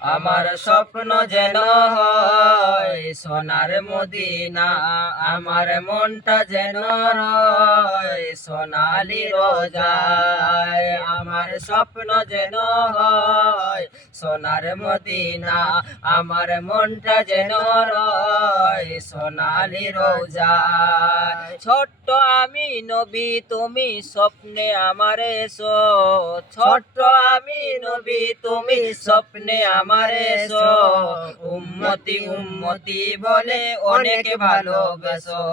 আমার স্বপ্ন যেন হয় সোনার মদিনা, আমার মনটা যেন হয় সোনালি রোজায়। আমার স্বপ্ন যেন হয় সোনার মদিনা, আমার মনটা যেন হয় সোনালি রোজায়। ছোট্ট আমি নবী তুমি স্বপ্নে আমার এসো, ছোট্ট আমি নবী তুমি স্বপ্নে আমার এসো। উম্মতি উম্মতি বলে অনেক ভালোবাসো,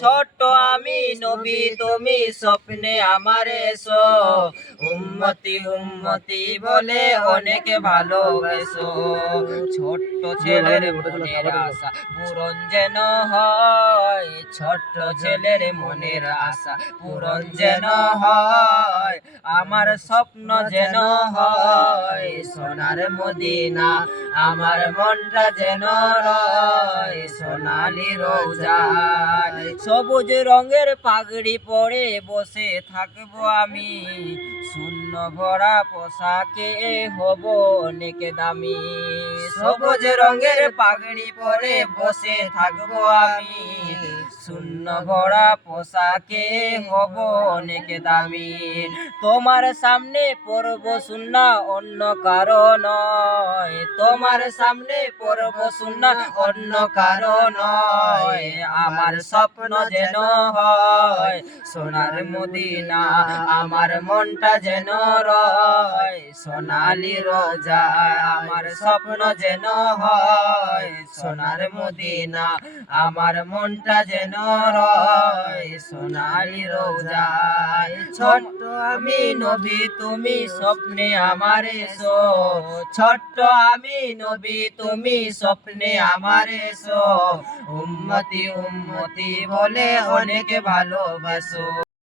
ছোট্ট আমি নবী তুমি স্বপ্নে আমার এসো। উম্মতি উম্মতি বলে অনেক ভালোবাসো। ছোট্ট ছেলের মনের আশা পূরণ যেন হয়, ছোট্ট ছেলের মনের আশা পূরণ যেন হয়। আমার স্বপ্ন যেন হয় সোনার মদিনা, আমার মনটা যেন রয় সোনালি রোজায়। সবুজ রঙের পাগড়ি পরে বসে থাকবো আমি, শূন্য ভরা পোশাকে হব অনেক দামি। সবুজ রঙের পাগড়ি পরে বসে থাকবো আমি, শূন্য ভরা পোশাকে হব অনেক দামি। তোমার সামনে পড়ব সুন্নাহ অন্য কারো নয়, তোমার সামনে পড়ব সুন্নাহ অন্য কারো নয়। আমার স্বপ্ন যেন হয় সোনার মদিনা, আমার মনটা যেন রয় সোনালি রোজায়। আমার স্বপ্ন যেন হয় সোনার মদিনা, আমার মনটা যেন রয় সোনালি রোজায়। ছোট্ট আমি নবী তুমি স্বপ্নে আমার এসো, ছোট্ট আমি নবী তুমি স্বপ্নে আমার এসো। উম্মতি উম্মতি বলে অনেক ভালোবাসো।